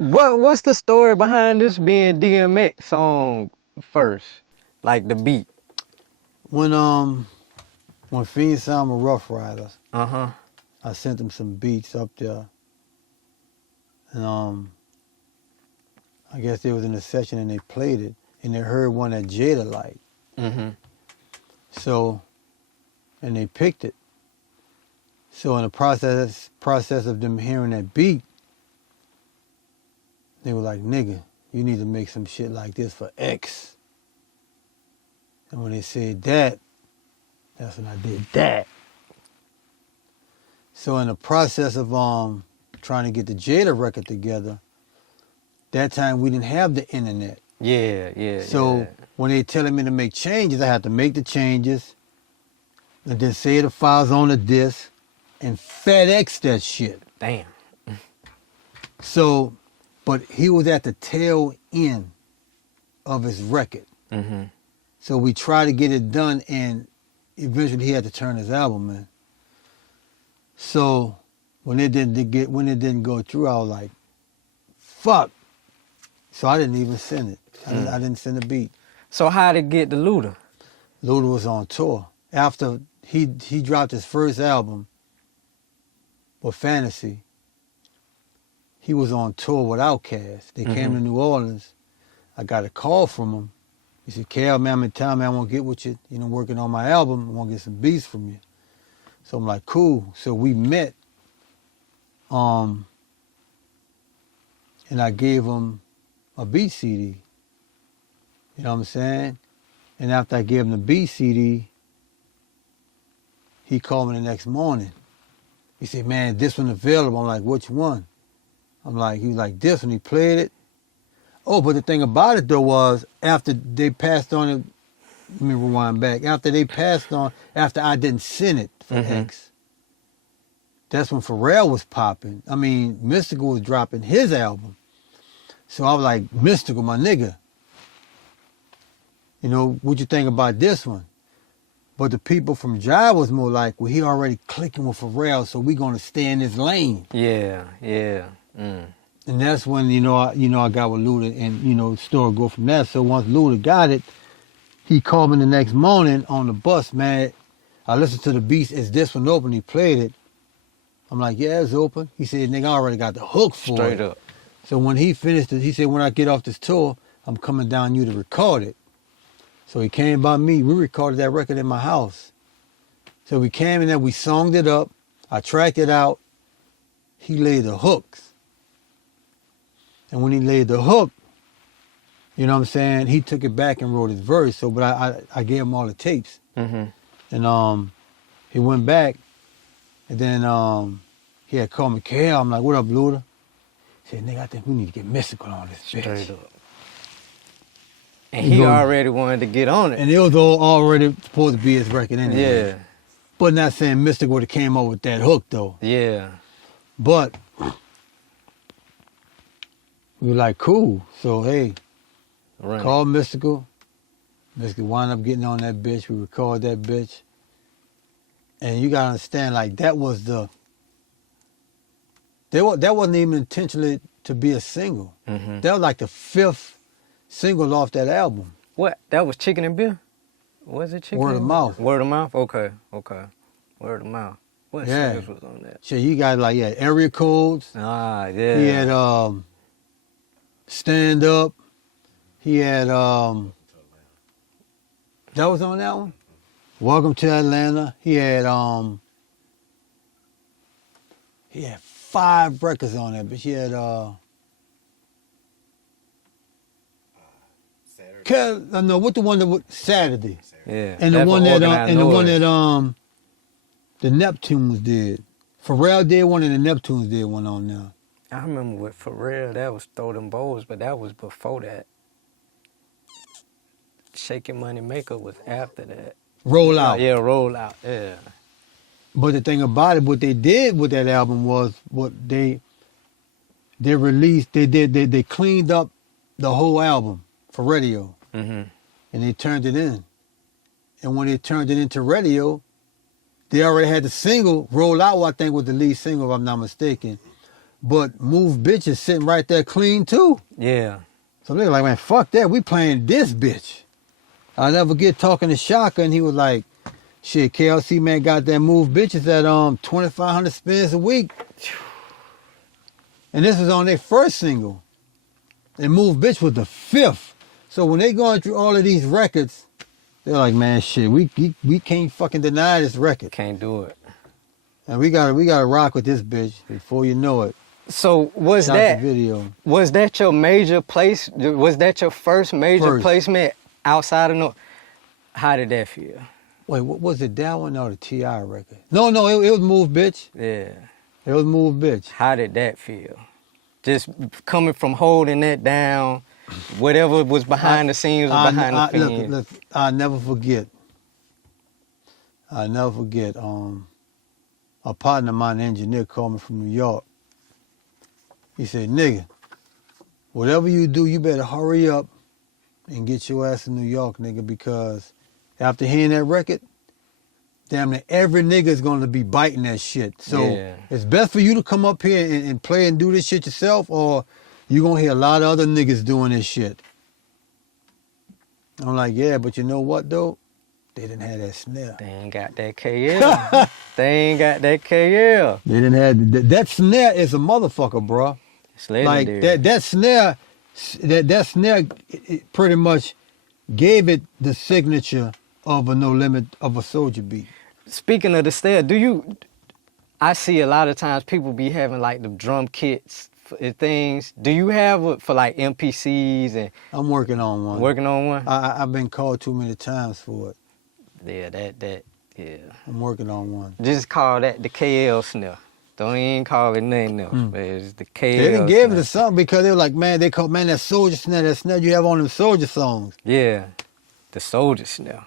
What's the story behind this being DMX song first? Like the beat. When Fiend signed with Rough Riders, Uh-huh. I sent them some beats up there, and I guess they was in a session and they played it, and they heard one that Jada liked. Mm-hmm. So, and they picked it. So in the process of them hearing that beat, they were like, "Nigga, you need to make some shit like this for X." And when they said that, that's when I did that. So in the process of trying to get the Jada record together, that time we didn't have the internet. Yeah. So when they telling me to make changes, I had to make the changes and then save the files on the disc and FedEx that shit. Damn. So, but he was at the tail end of his record. Mm-hmm. So we tried to get it done, and eventually he had to turn his album in. So when it didn't go through, I was like, fuck. So I didn't even send it. I didn't send the beat. So how'd it get to Luda? Luda was on tour. After he dropped his first album, with Fantasy, he was on tour with Outkast. They came to New Orleans. I got a call from him. He said, "Cal, man, I'm in town, man. I want to get with you. You know, working on my album. I want to get some beats from you." So I'm like, cool. So we met. And I gave him a beat CD. You know what I'm saying? And after I gave him the beat CD, he called me the next morning. He said, "Man, this one available." I'm like, "Which one?" He was like, "This one." He played it. Oh, but the thing about it though was after they passed on it, let me rewind back. After they passed on, after I didn't send it for X, that's when Pharrell was popping. I mean, Mystical was dropping his album. So I was like, "Mystical, my nigga, you know, what you think about this one?" But the people from Jive was more like, "Well, he already clicking with Pharrell, so we gonna stay in this lane." Yeah. And that's when, I got with Luda and, the story go from there. So once Luda got it, he called me the next morning on the bus, "Man, I listened to the beats. Is this one open?" He played it. I'm like, "Yeah, it's open." He said, "Nigga, I already got the hook for it." Straight up. So when he finished it, he said, "When I get off this tour, I'm coming down you to record it." So he came by me. We recorded that record in my house. So we came in there, we songed it up. I tracked it out. He laid the hooks. And when he laid the hook, you know what I'm saying, he took it back and wrote his verse. So, but I gave him all the tapes. And he went back, and then he had called me, "Cal." I'm like, "What up, Luda?" He said, "Nigga, I think we need to get Mystical on this bitch." Straight up. And he already wanted to get on it. And it was already supposed to be his record anyway. Yeah. But not saying Mystical would have came up with that hook, though. Yeah. But we were like, cool. So, hey, call Mystical. Mystical wound up getting on that bitch. We recorded that bitch. And you got to understand, like, that wasn't even intentionally to be a single. That was like the 5th single off that album. What? That was Chicken and Beer? Was it Chicken Word of Mouth. Word of Mouth? Okay. Word of Mouth. What singles was on that? Shit, you got like, Area Codes. Ah, yeah. He had Stand Up. He had, that was on that one? Welcome to Atlanta. He had 5 records on that, but he had, what the one that was Saturday. Yeah. And the one that the Neptunes did. Pharrell did one and the Neptunes did one on there. I remember with Pharrell, that was Throw Them Bowls, but that was before that. Shaking Money Maker was after that. Roll Out. Yeah, Roll Out, yeah. But the thing about it, what they did with that album was what they released, they cleaned up the whole album for radio. And they turned it in. And when they turned it into radio, they already had the single, Roll Out, I think was the lead single, if I'm not mistaken. but Move Bitch is sitting right there clean too. Yeah. So they're like, man, fuck that. We playing this bitch. I'll never get talking to Shaka, and he was like, shit, KLC man got that Move Bitches at 2,500 spins a week. And this was on their first single. And Move Bitch was the 5th. So when they going through all of these records, they're like, man, shit, we can't fucking deny this record. Can't do it. And we gotta rock with this bitch before you know it. So was Shot that the video. Was that your major place? Was that your first major placement outside of North? How did that feel? Wait, what was it? That one or the T.I. record? No, it was Move Bitch. Yeah. It was Move Bitch. How did that feel? Just coming from holding that down, whatever was behind the scenes was behind the scenes. Look, I'll never forget. A partner of mine, an engineer, called me from New York. He said, nigga, whatever you do, you better hurry up and get your ass to New York, nigga, because after hearing that record, damn near every nigga is going to be biting that shit. So it's best for you to come up here and play and do this shit yourself, or you're going to hear a lot of other niggas doing this shit. I'm like, yeah, but you know what, though? They didn't have that snare. They ain't got that KL. They ain't got that KL. They didn't have that snare is a motherfucker, bro. It's legendary. Like that snare, it pretty much gave it the signature of a No Limit of a Soldier beat. Speaking of the snare, I see a lot of times people be having like the drum kits and things. Do you have it for like MPCs and? I'm working on one. Working on one? I've been called too many times for it. Yeah, yeah. I'm working on one. Just call that the KL snare. Don't even call it nothing else. But it's the KL. They didn't give it to something because they were like, man, that Soldier snare, that snare you have on them Soldier songs. Yeah, the Soldier snare.